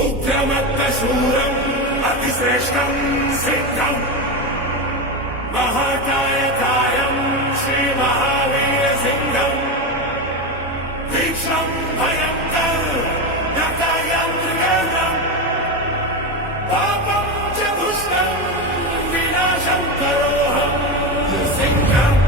उग्रमत्तशूरम् अतिश्रेष्ठम् सिद्धम् महाकायकायम् श्रीमहावीरसिंहम् तीक्ष्णम् भयङ्करम् नकायम् मृगम् पापम् च दुष्टम् विनाशम् करोऽहम् सिंहम्।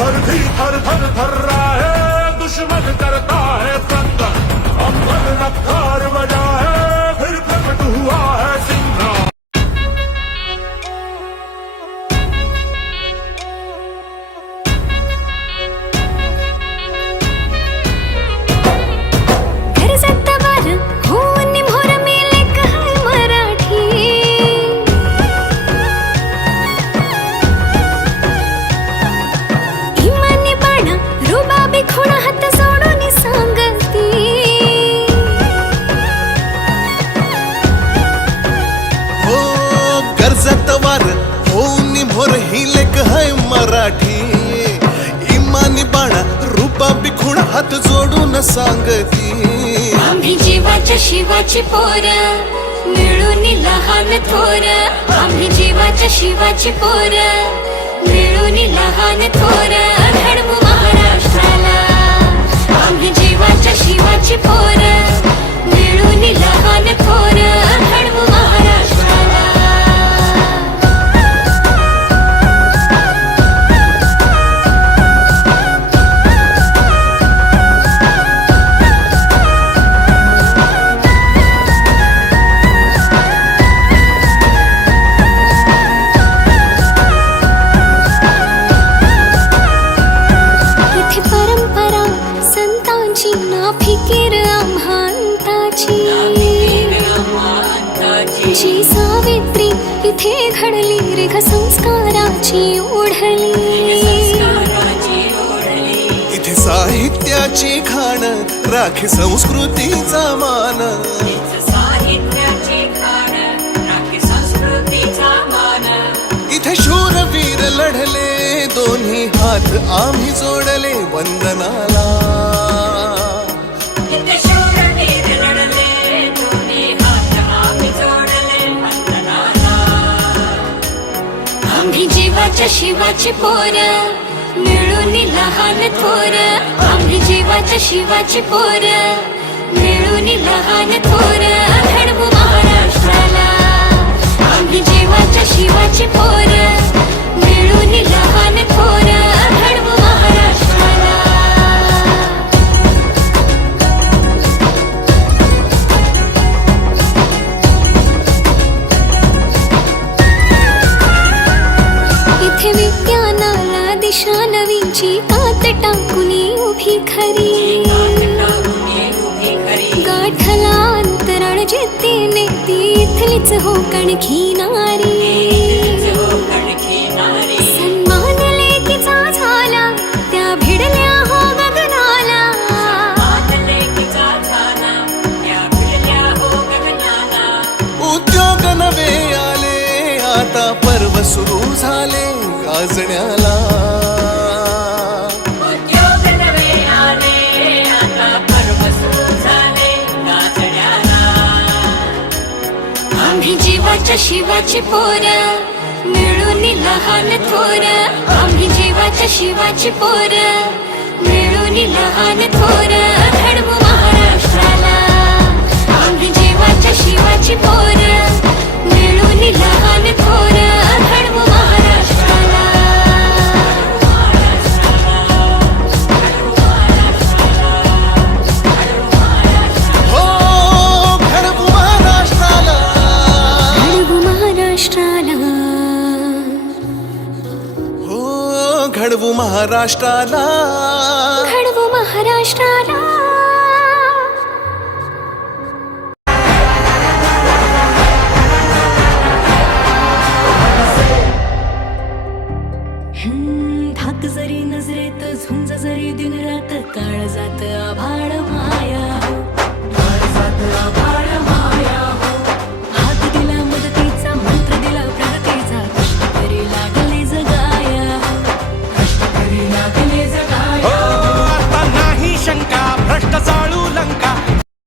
धरती थर थर थर रहा है, दुश्मन करता है तंग, अंबर रफ्तार बजा है, फिर प्रकट हुआ है सिंह। जतवार होऊन मोर ही लेक है मराठी इमानी बाणा रूपा बिखुण हात जोडून सांगती आम्ही जीवाच्या शिवाची पोर मिळून लहान थोर आम्ही जीवाच्या शिवाची पोर मिळून लहान थोर घडवू महाराष्ट्राला आम्ही जीवाच्या शिवाची पोर मिळून लहान थोर घडवू महाराष्ट्राला। जी सावित्री इथे घडली रेख संस्काराची ओढली इथे साहित्याची खाण राखी संस्कृतीचा मान इथे शूरवीर लढले दोन्ही हात आम्ही जोडले वंदनाला आम्ही जीवाच्या शिवाची पोर मिळून लहान थोर आम्ही जीवाच्या शिवाची पोर मिळून लहान थोर घडवू महाराष्ट्राला आम्ही जीवाच्या शिवाची पोर मिळून लहान थोर घडवू महाराष्ट्राला। इथे विज्ञानाला दिशा नवीनची कात टाकुनी उभी खरी गाठला अंतराळ जिद्दीने ती इथलीच हो कणखी नारी सन्मान लेकीचा झाला त्या भिडल्या हो गगनाला उद्योग नवे आले आता पर्व सुरू झाले गाजण्याला आम्ही जीवाच्या शिवाची पोर मिळून लहान थोर आम्ही जीवाच्या शिवाची पोर मिळून लहान थोर घडवू महाराष्ट्राला आम्ही जीवाच्या शिवाची पोर मिळून लहान थोर घडवू महाराष्ट्राला। हो घडवू महाराष्ट्राला घडवू महाराष्ट्राला हो घडवू महाराष्ट्राला घडवू महाराष्ट्राला।